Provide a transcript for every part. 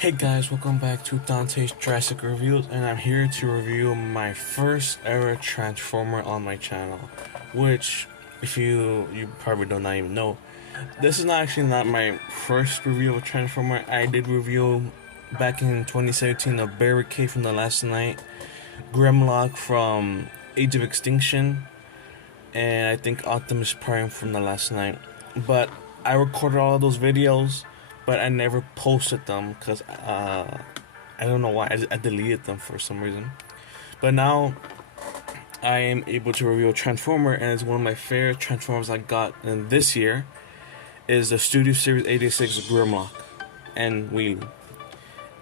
Hey guys, welcome back to Dante's Jurassic Reviews, and I'm here to review my first ever Transformer on my channel. Which, if you probably do not even know, this is not my first review of a Transformer. I did review back in 2017 a Barricade from the Last Night, Grimlock from Age of Extinction, and I think Optimus Prime from the Last Night. But I recorded all of those videos, but I never posted them because I don't know why. I deleted them for some reason. But now I am able to review a Transformer, and it's one of my favorite Transformers I got in this year is the Studio Series 86 Grimlock and Wheelie.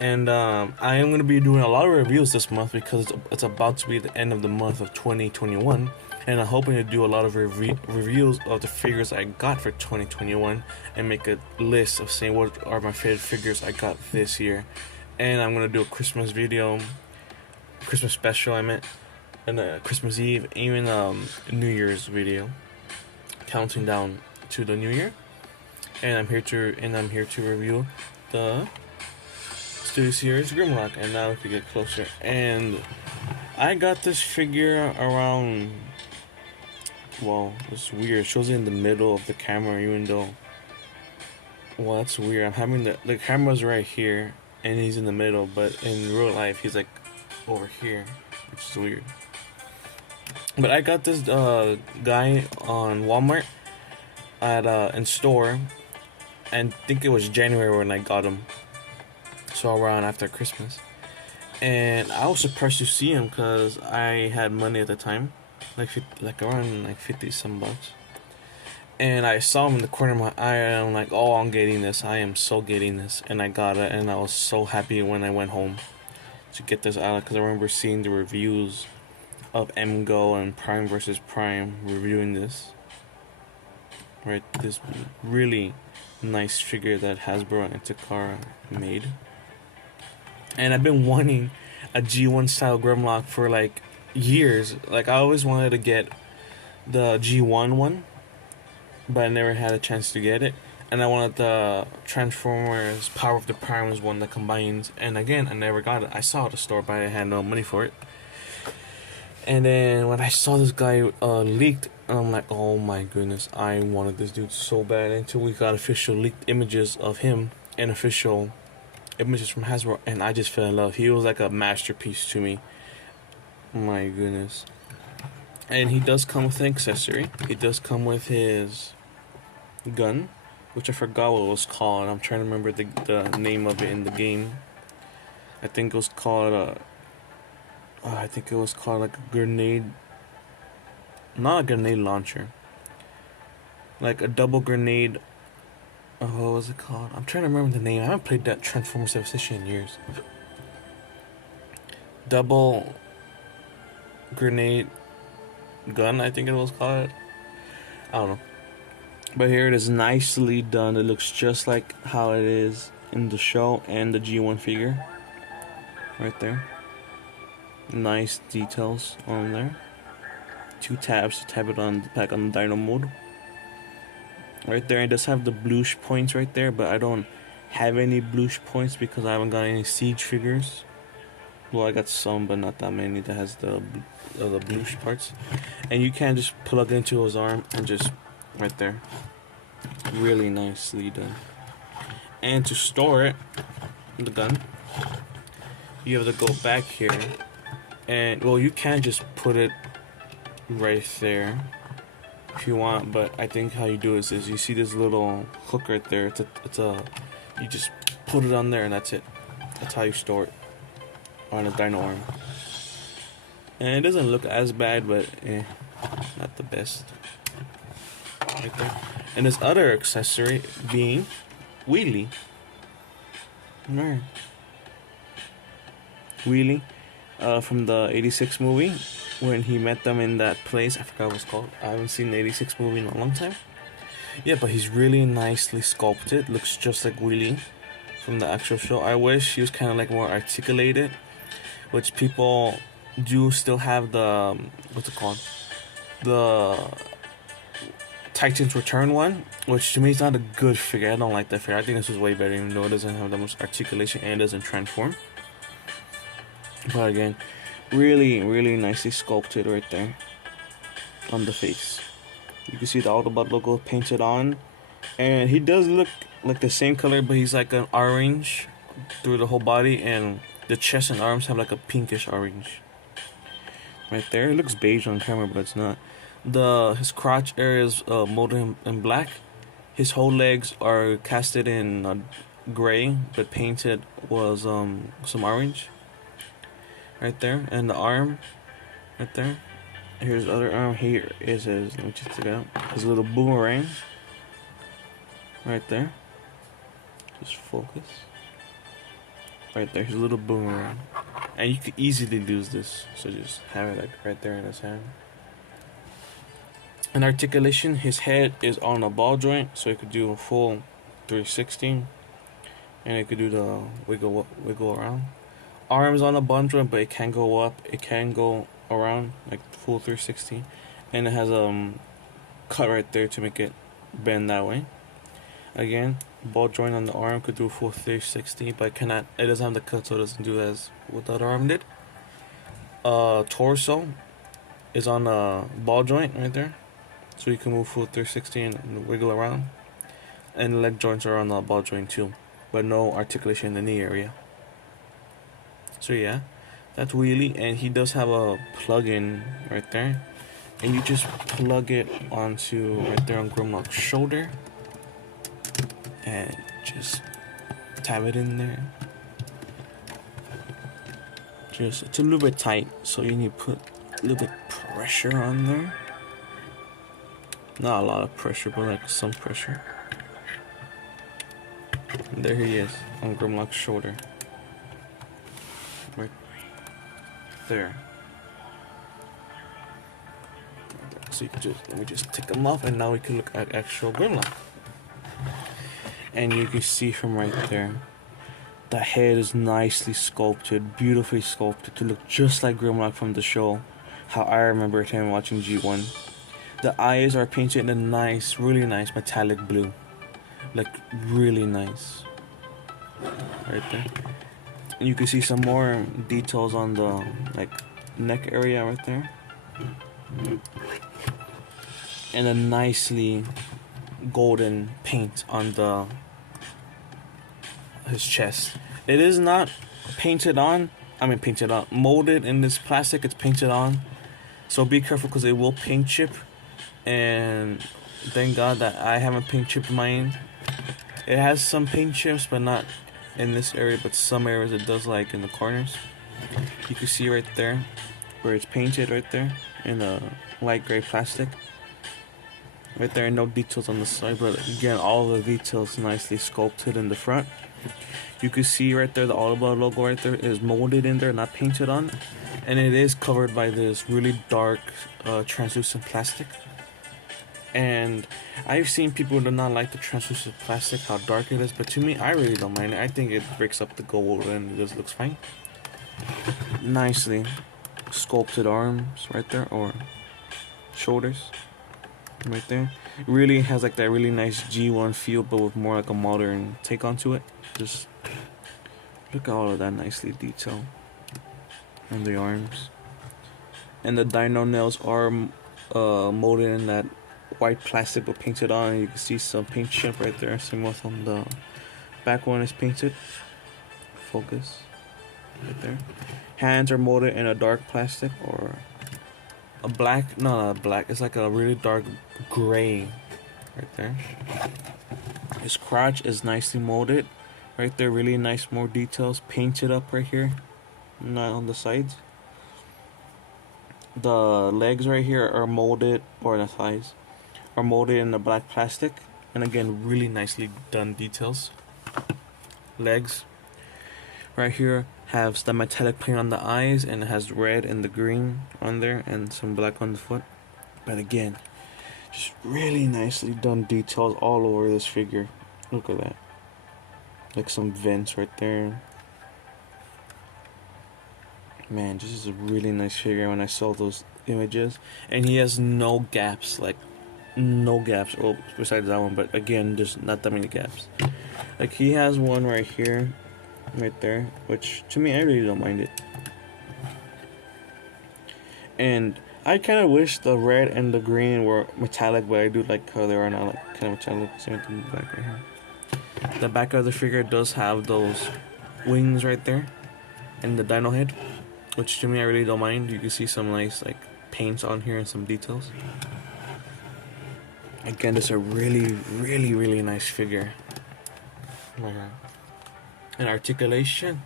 And I am going to be doing a lot of reviews this month because it's about to be the end of the month of 2021. And I'm hoping to do a lot of reviews of the figures I got for 2021 and make a list of saying what are my favorite figures I got this year. And I'm going to do a Christmas video, Christmas special I meant, and a Christmas Eve, even a New Year's video, counting down to the New Year. And I'm here to review the Studio Series Grimlock. And now we can get closer. And I got this figure around. Well, it's weird. It shows it in the middle of the camera, even though. Well, that's weird. I'm having the camera's right here, and he's in the middle, but in real life, he's like over here, which is weird. But I got this guy on Walmart at in store, and I think it was January when I got him. So around after Christmas, and I was surprised to see him because I had money at the time. Around 50 some bucks, and I saw him in the corner of my eye, and I'm like, oh, I'm getting this, I am so getting this, and I got it, and I was so happy when I went home to get this out, because I remember seeing the reviews of MGO and Prime vs. Prime reviewing this, right, this really nice figure that Hasbro and Takara made, and I've been wanting a G1 style Grimlock for like years. Like, I always wanted to get the G1 one, but I never had a chance to get it. And I wanted the Transformers Power of the Primes one that combines, and again, I never got it. I saw it at the store, but I had no money for it. And then when I saw this guy leaked, I'm like, oh my goodness, I wanted this dude so bad, until we got official leaked images of him and official images from Hasbro, and I just fell in love. He was like a masterpiece to me. My goodness. And he does come with an accessory. He does come with his gun, which I forgot what it was called. I'm trying to remember the name of it in the game. I think it was called like a grenade, not a grenade launcher, like a double grenade. What was it called? I'm trying to remember the name. I haven't played that Transformers Evolution in years. Double grenade gun, I think it was called. I don't know. But here it is, nicely done. It looks just like how it is in the show and the G1 figure. Right there. Nice details on there. 2 tabs to tap it on back on the Dino Mode. Right there, it does have the bluish points right there, but I don't have any bluish points because I haven't got any Siege figures. Well, I got some, but not that many that has the bluish parts. And you can just plug into his arm and just right there. Really nicely done. And to store it, the gun, you have to go back here, and well, you can just put it right there if you want, but I think how you do is you see this little hook right there. You just put it on there, and that's it. That's how you store it on a dino arm. And it doesn't look as bad, but not the best. Right there. And this other accessory being Wheelie. Right. Wheelie from the 86 movie, when he met them in that place. I forgot what it's called. I haven't seen the 86 movie in a long time. Yeah, but he's really nicely sculpted. Looks just like Wheelie from the actual show. I wish he was kind of like more articulated, which people do still have the what's it called, the Titan's Return one, which to me is not a good figure. I don't like that figure. I think this is way better, even though it doesn't have that much articulation and it doesn't transform. But again, really, really nicely sculpted right there on the face. You can see the Autobot logo painted on, and he does look like the same color, but he's like an orange through the whole body, and the chest and arms have like a pinkish orange. Right there, it looks beige on camera, but it's not. His crotch area is molded in black. His whole legs are casted in gray, but painted was some orange. Right there, and the arm, right there. Here's the other arm. Here is his. Let me just take it out. His little boomerang. Right there. Just focus. Right there, his little boomerang, and you could easily lose this. So just have it like right there in his hand. And articulation, his head is on a ball joint, so it could do a full 360, and it could do the wiggle around. Arms on a ball joint, but it can go up, it can go around like full 360, and it has cut right there to make it bend that way. Again, ball joint on the arm could do a full 360, but it doesn't have the cut, so it doesn't do as what the other arm did. Torso is on a ball joint right there, so you can move full 360 and wiggle around. And leg joints are on the ball joint too, but no articulation in the knee area. So yeah, that's Wheelie, and he does have a plug-in right there, and you just plug it onto right there on Grimlock's shoulder, and just tap it in there. It's a little bit tight, so you need to put a little bit pressure on there. Not a lot of pressure, but like some pressure. And there he is on Grimlock's shoulder. Right there. So you can let me just take them off, and now we can look at actual Grimlock. And you can see from right there, the head is nicely sculpted, beautifully sculpted to look just like Grimlock from the show, how I remember him watching G1. The eyes are painted in a nice, really nice metallic blue. Like, really nice. Right there. And you can see some more details on the, like, neck area right there. And a nicely golden paint on his chest. It is not molded in this plastic. It's painted on, so be careful because it will paint chip, and thank God that I haven't paint chipped mine. It has some paint chips, but not in this area, but some areas it does, like in the corners. You can see right there where it's painted right there in a light gray plastic. Right there, no details on the side, but again, all the details nicely sculpted in the front. You can see right there the Autobot logo right there is molded in there, not painted on, and it is covered by this really dark translucent plastic. And I've seen people who do not like the translucent plastic, how dark it is, but to me, I really don't mind it. I think it breaks up the gold and it just looks fine. Nicely sculpted arms right there, or shoulders right there. It really has like that really nice G1 feel, but with more like a modern take onto it. Just look at all of that nicely detailed on the arms. And the dino nails are molded in that white plastic but painted on. You can see some paint chip right there. Same with on the back one is painted. Focus right there. Hands are molded in a dark plastic, or a black, no, not black, it's like a really dark gray right there. His crotch is nicely molded right there, really nice, more details painted up right here, not on the sides. The legs right here are molded, or the thighs are molded in the black plastic, and again, really nicely done details. Legs right here has the metallic paint on the eyes, and it has red and the green on there, and some black on the foot. But again, just really nicely done details all over this figure. Look at that, like some vents right there. Man, this is a really nice figure when I saw those images. And he has no gaps, like no gaps. Oh, besides that one, but again, there's not that many gaps. Like he has one right here, right there, which to me I really don't mind it. And I kind of wish the red and the green were metallic, but I do like how they are now, like kind of metallic. Same thing in the back right here. The back of the figure does have those wings right there, and the dino head, which to me I really don't mind. You can see some nice like paints on here and some details. Again, it's a really nice figure. And articulation,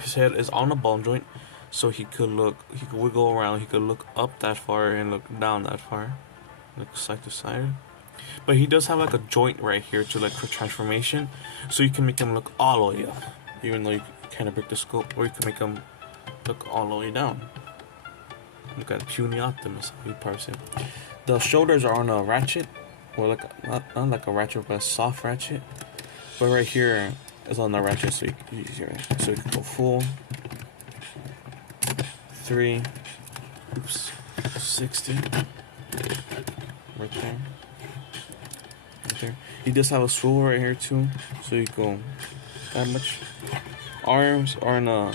his head is on a ball joint, so he could wiggle around, he could look up that far and look down that far, look side to side. But he does have like a joint right here to like for transformation, so you can make him look all the way up, even though you kind of break the scope, or you can make him look all the way down. Look at puny Optimus, you parse it. The shoulders are on a ratchet, or like not like a ratchet, but a soft ratchet. But right here is on the ratchet, so you can go full 3, 60, right there. There. He does have a swivel right here too, so you go that much. Arms are in a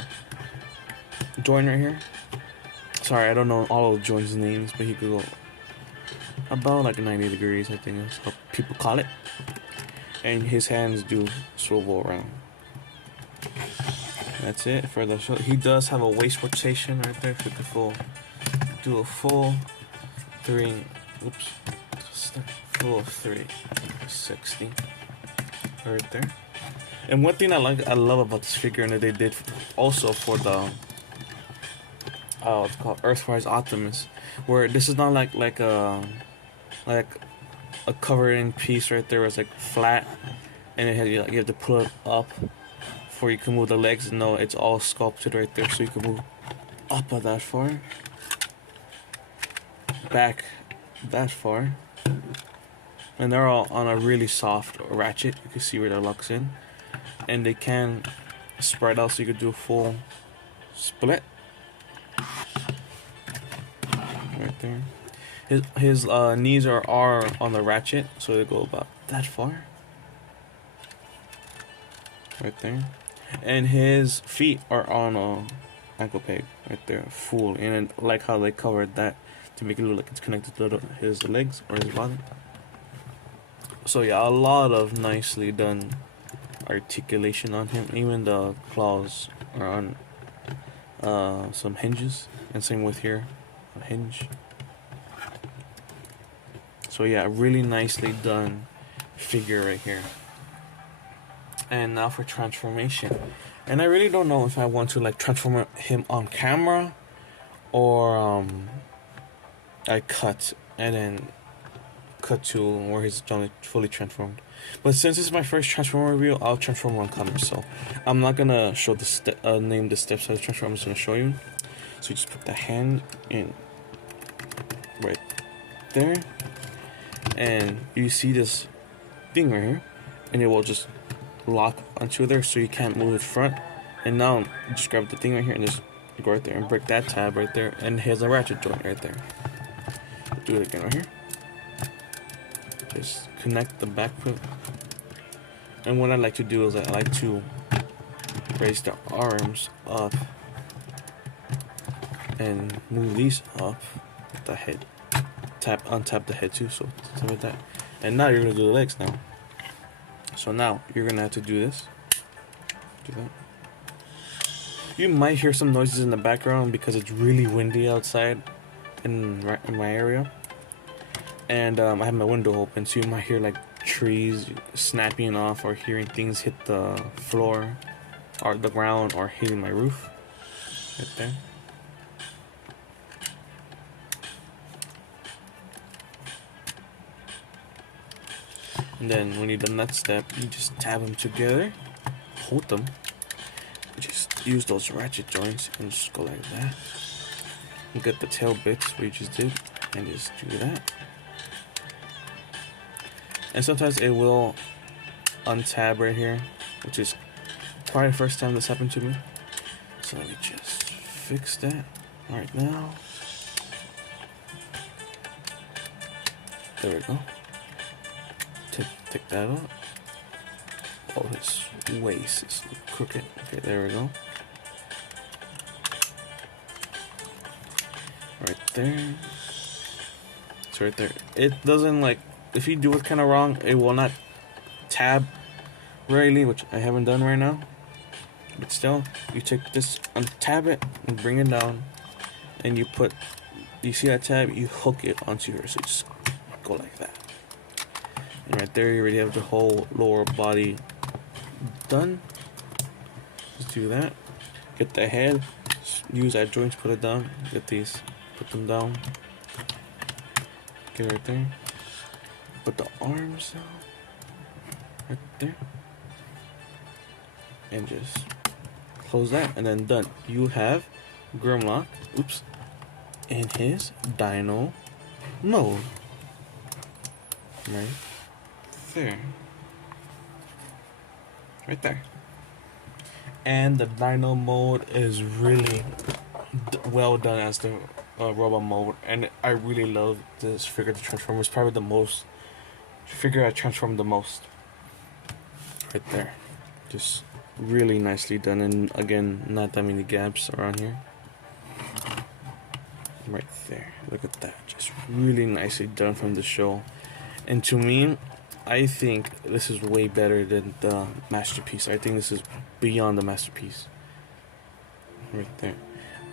joint right here. Sorry, I don't know all of the joints names, but he could go about like 90 degrees, I think that's how people call it. And his hands do swivel around. That's it for the show. He does have a waist rotation right there. If you could do a full 3, full 360 right there. And one thing I love about this figure, and that they did also for the it's called Earthrise Optimus, where this is not like a covered-in piece right there. Where it's like flat, and it has, you have to pull it up before you can move the legs. No, it's all sculpted right there, so you can move up that far, back that far, and they're all on a really soft ratchet. You can see where that locks in, and they can spread out, so you could do a full split right there. His knees are on the ratchet, so they go about that far right there, and his feet are on a ankle peg right there, full. And I like how they covered that to make it look like it's connected to his legs or his body. So yeah, a lot of nicely done articulation on him. Even the claws are on some hinges, and same with here, a hinge. So yeah, really nicely done figure right here. And now for transformation. And I really don't know if I want to like transform him on camera, or I cut and then cut to where he's fully transformed. But since this is my first transformer review, I'll transform on camera. So I'm not gonna show the name the steps of the transform. I'm just gonna show you. So you just put the hand in right there, and you see this thing right here, and it will just lock onto there, so you can't move it front. And now you just grab the thing right here and just go right there and break that tab right there, and here's a ratchet joint right there. Do it again right here. Just connect the back foot. And what I like to do is I like to raise the arms up and move these up with the head. Untap the head too, so something like that. And now you're gonna do the legs now. So now you're gonna have to do this. Do that. You might hear some noises in the background because it's really windy outside in my area, and I have my window open, so you might hear like trees snapping off, or hearing things hit the floor or the ground, or hitting my roof right there. And then when you've done that step, you just tab them together, hold them, just use those ratchet joints and just go like that. You get the tail bits where you just did, and just do that. And sometimes it will untab right here, which is probably the first time this happened to me. So let me just fix that right now. There we go. Take that out. Oh, his waist is crooked. Okay, there we go. Right there. It's right there. It doesn't like, if you do it kind of wrong, it will not tab rarely, which I haven't done right now. But still, you take this, untab it, and bring it down, and you see that tab, you hook it onto here, so just go like that. And right there, you already have the whole lower body done. Just do that. Get the head, use that joint, put it down. Get these, put them down. Get right there. Put the arms down. Right there. And just close that, and then done. You have Grimlock, in his Dino Mode. Right there. Right there. And the Dino Mode is really well done as the robot mode, and I really love this figure to transform. It's probably the most figure I transformed the most. Right there. Just really nicely done, and again, not that many gaps around here. Right there, look at that, just really nicely done from the show. And to me, I think this is way better than the masterpiece. I think this is beyond the masterpiece. Right there,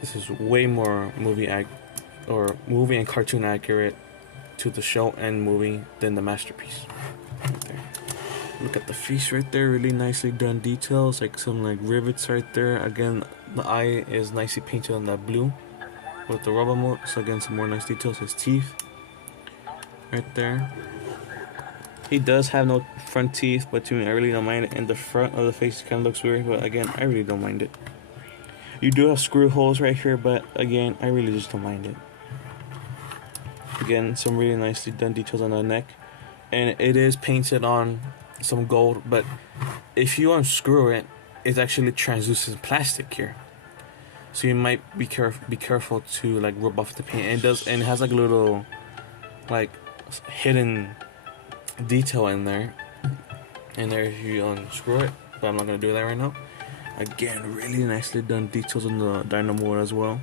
this is way more movie and cartoon accurate to the show and movie than the masterpiece. Right there. Look at the face right there, really nicely done details, like some like rivets right there. Again, the eye is nicely painted on that blue with the rubber mode, so again, some more nice details. His teeth right there. He does have no front teeth, but to me, I really don't mind it. And the front of the face kind of looks weird, but again, I really don't mind it. You do have screw holes right here, but again, I really just don't mind it. Again, some really nicely done details on the neck, and it is painted on some gold, but if you unscrew it, it's actually translucent plastic here, so you might be careful to like rub off the paint. And it has like a little like hidden detail in there if you unscrew it, but I'm not gonna do that right now. Again, really nicely done details on the Dino Mode as well.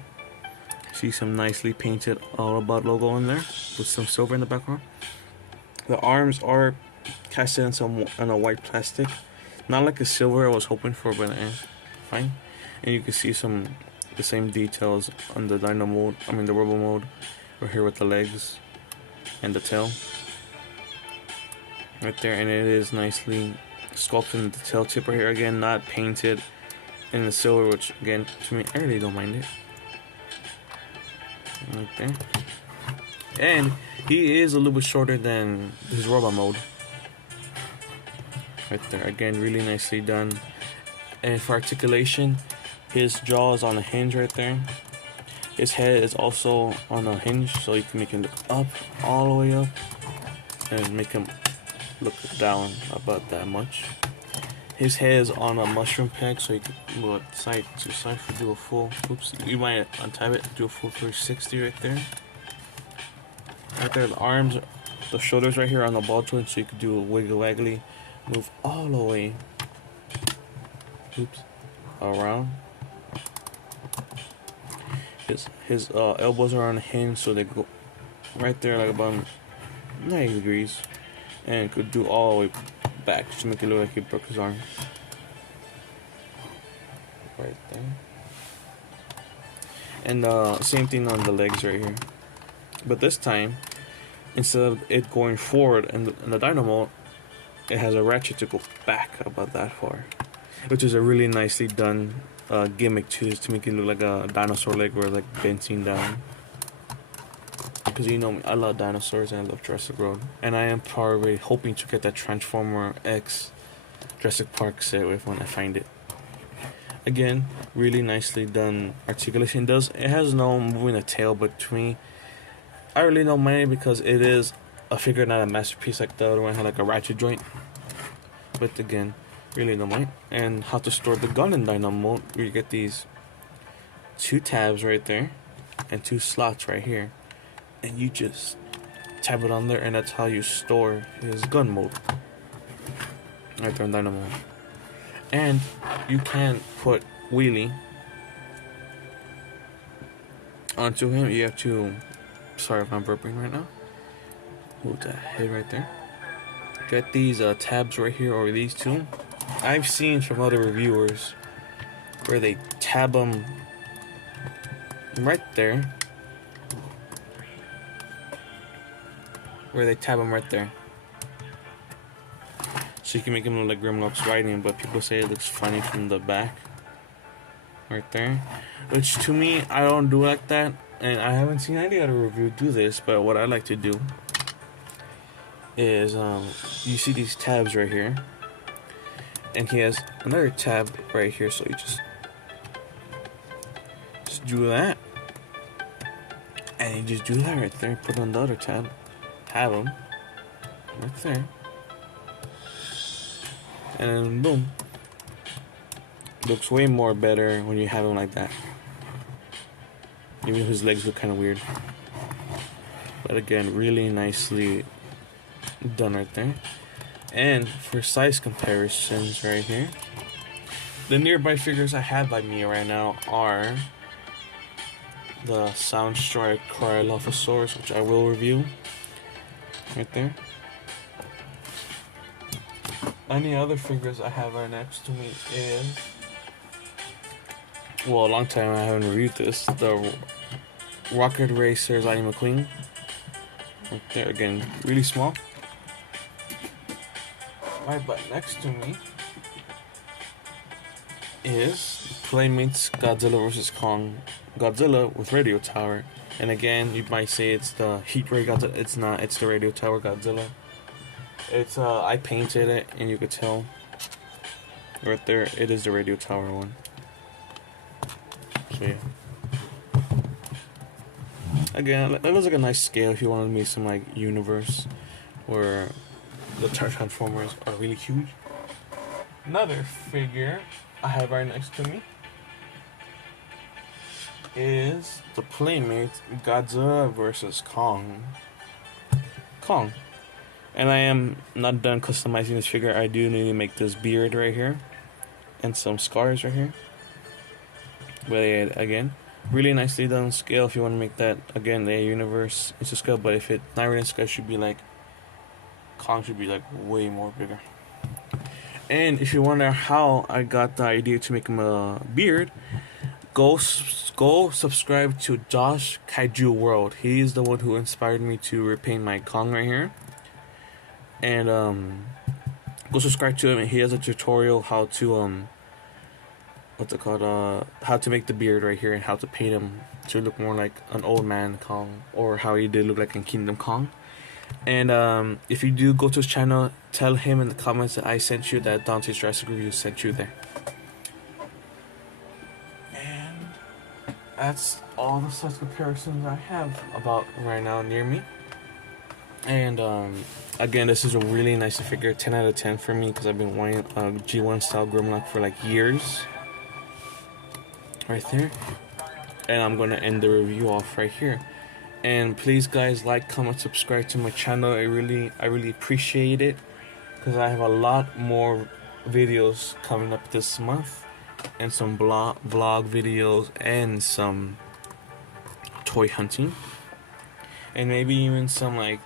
See some nicely painted All About logo in there with some silver in the background. The arms are casted in a white plastic, not like a silver I was hoping for, but fine. And you can see the same details on the Dino Mode, the Robo Mode, right here with the legs and the tail right there. And it is nicely sculpted in the tail tip right here, again not painted in the silver, which again, to me, I really don't mind it. Right there. And he is a little bit shorter than his Robot Mode. Right there, again, really nicely done. And for articulation, his jaw is on a hinge right there. His head is also on a hinge, so you can make him look up, all the way up, and make him look down about that much. His head is on a mushroom peg, so you can move it side to side for do a full, you might untie it, do a full 360 right there. Right there, the arms, the shoulders right here on the ball joint, so you could do a wiggle waggly, move all the way, around. His elbows are on a hinge, so they go right there like about 90 degrees, and could do all the way back to make it look like he broke his arm. Right there. And same thing on the legs right here. But this time, instead of it going forward in the Dino Mode, it has a ratchet to go back about that far, which is a really nicely done gimmick to make it look like a dinosaur leg or like bending down. Because you know me, I love dinosaurs and I love Jurassic World, and I am probably hoping to get that Transformer X Jurassic Park set with when I find it. Again, really nicely done articulation. It has no moving the tail, but to me, I really don't mind it because it is a figure, not a masterpiece like the other one had like a ratchet joint. But again, really don't mind. And how to store the gun in Dino Mode, where you get these 2 tabs right there and 2 slots right here, and you just tab it on there, and that's how you store his gun mode. Right there in Dino Mode. And you can put wheelie onto him. You have to, sorry if I'm burping right now. Move that head right there. Get these tabs right here, or these two. I've seen from other reviewers where they tab them right there. So you can make him look like Grimlock's riding, but people say it looks funny from the back. Right there. Which to me, I don't do like that. And I haven't seen any other review do this, but what I like to do is, you see these tabs right here. And he has another tab right here, so you just do that. And you just do that right there, put on the other tab. Have them right there. And then boom. Looks way more better when you have him like that. Even his legs look kind of weird. But again, really nicely done right there. And for size comparisons right here, the nearby figures I have by me right now are the Soundstrike Cryolophosaurus, which I will review right there. Any other figures I have right next to me is, well, a long time I haven't reviewed this, the Rocket Racer's Lightning McQueen. Right there, again, really small. Right, but next to me is Playmates Godzilla vs. Kong. Godzilla with radio tower. And again, you might say it's the Heat Ray Godzilla. It's not, it's the radio tower Godzilla. It's, I painted it, and you could tell right there, it is the radio tower one. So yeah. Again, it looks like a nice scale if you want to make some like universe where the Transformers are really huge. Another figure I have right next to me is the Playmate Godzilla vs. Kong. And I am not done customizing this figure. I do need to make this beard right here and some scars right here. But again, really nicely done scale. If you want to make that again the universe into scale, but if it's not really in scale, should be like Kong should be like way more bigger. And if you wonder how I got the idea to make him a beard, go subscribe to Josh Kaiju World. He's the one who inspired me to repaint my Kong right here. And go subscribe to him. And he has a tutorial how to what's it called? How to make the beard right here and how to paint him to look more like an old man Kong, or how he did look like in Kingdom Kong. And if you do go to his channel, tell him in the comments that I sent you, that Dante's Jurassic Review sent you there. And that's all the size comparisons I have about right now near me. And again, this is a really nice figure, 10 out of 10 for me, because I've been wanting a G1 style Grimlock for like years. Right there. And I'm gonna end the review off right here. And please guys, like, comment, subscribe to my channel. I really appreciate it, because I have a lot more videos coming up this month, and some vlog videos, and some toy hunting, and maybe even some like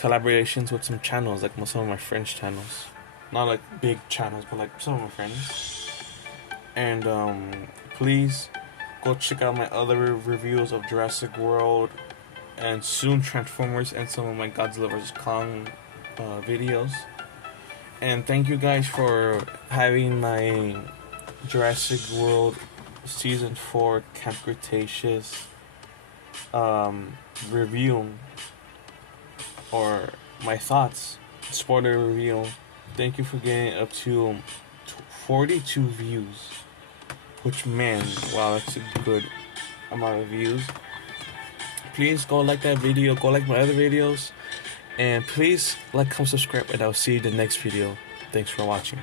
collaborations with some channels, like some of my friends' channels. Not like big channels, but like some of my friends. And please go check out my other reviews of Jurassic World, and soon Transformers, and some of my Godzilla vs. Kong videos. And thank you guys for having my Jurassic World Season 4 Camp Cretaceous review, or my thoughts, spoiler review. Thank you for getting up to 42 views, which, man, wow, that's a good amount of views. Please go like that video, go like my other videos, and please like, comment, subscribe, and I'll see you in the next video. Thanks for watching.